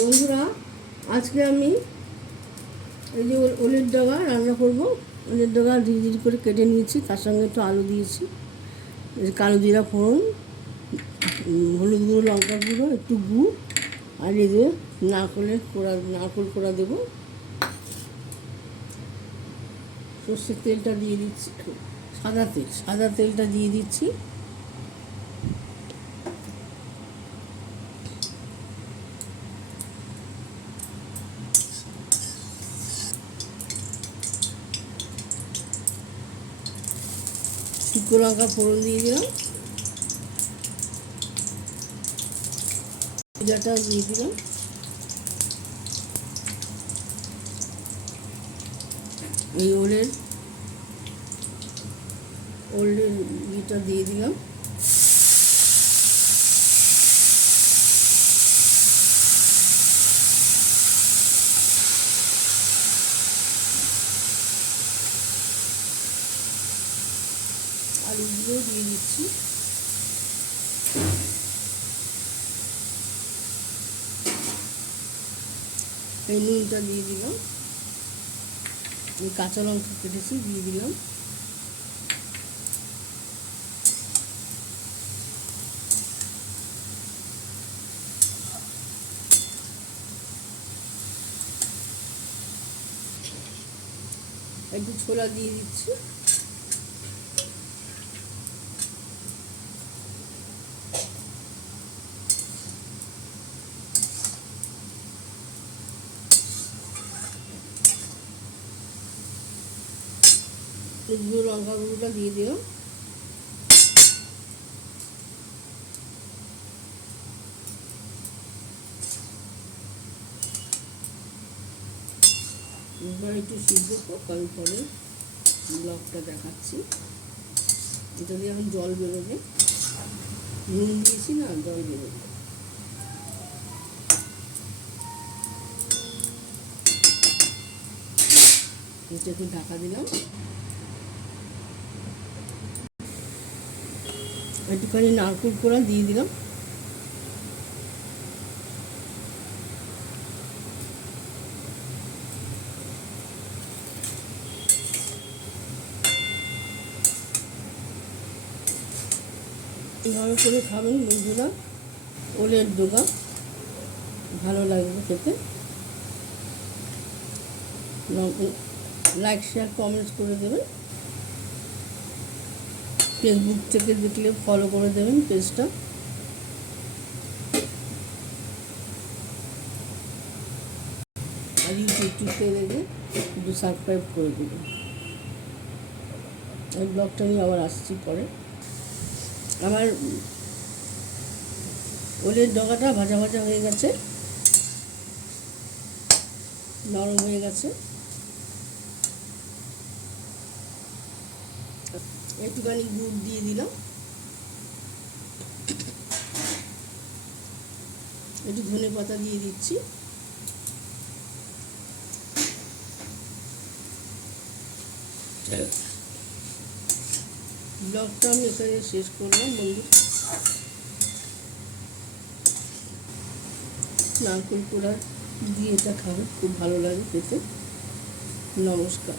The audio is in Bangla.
বন্ধুরা, আজকে আমি এই যে ওলের ডগা রান্না করব। ওলের ডগা ধীরে করে কেটে নিয়েছি, তার সঙ্গে একটু আলু দিয়েছি, কালো জিরা ফোড়ন, হলুদ গুঁড়ো, লঙ্কা গুঁড়ো, একটু গুড়, আর এই যে নারকোল কোড়া দেবো। সর্ষের তেলটা দিয়ে দিচ্ছি, সাদা তেলটা দিয়ে দিচ্ছি। শুকনো লঙ্কা ফোড়ন দিয়ে দিলাম, জিরাটা দিয়ে দিলাম, এই ওলের ইটা দিয়ে দিলাম, আলুগুলো দিয়ে দিচ্ছি, এই নুনটা দিয়ে দিলাম, এই কাঁচা লঙ্কা কেটেছি দিয়ে দিলাম, একটু ছোলা দিয়ে দিচ্ছি, গুঁড়ো লঙ্কা গুঁড়োটা দিয়ে দিলাম, এবার একটু সিদ্ধ হোক, আমি পরে ব্লগটা দেখাচ্ছি। এটা দিয়ে এখন জল বেরোবে, নুন দিয়েছি না, জল বেরোবে। এটাকে ঢাকা দিলাম, একটুখানি নারকেল কোড়া দিয়ে দিলাম, এভাবে করে খাবেন বন্ধুরা, ওলের ডগা ভালো লাগবে খেতে। লাইক, শেয়ার, কমেন্টস করে দেবেন। ফেসবুক থেকে দেখলে ফলো করে দেবেন পেজটা। আর ইউটিউবতে দেখে একটু সাবস্ক্রাইব করে দেবেন। এই ব্লগটা নিয়ে আবার আসছি পরে। আমার ওলের ডগাটা ভাজা ভাজা হয়ে গেছে, নরম হয়ে গেছে। একটুখানি গুড় দিয়ে দিলাম, একটু ধনে পাতা দিয়ে দিচ্ছি। ব্লগটা আমি এখানে শেষ করলাম বন্ধু। নারকেল কোড়া দিয়ে এটা খাবে, খুব ভালো লাগে খেতে। নমস্কার।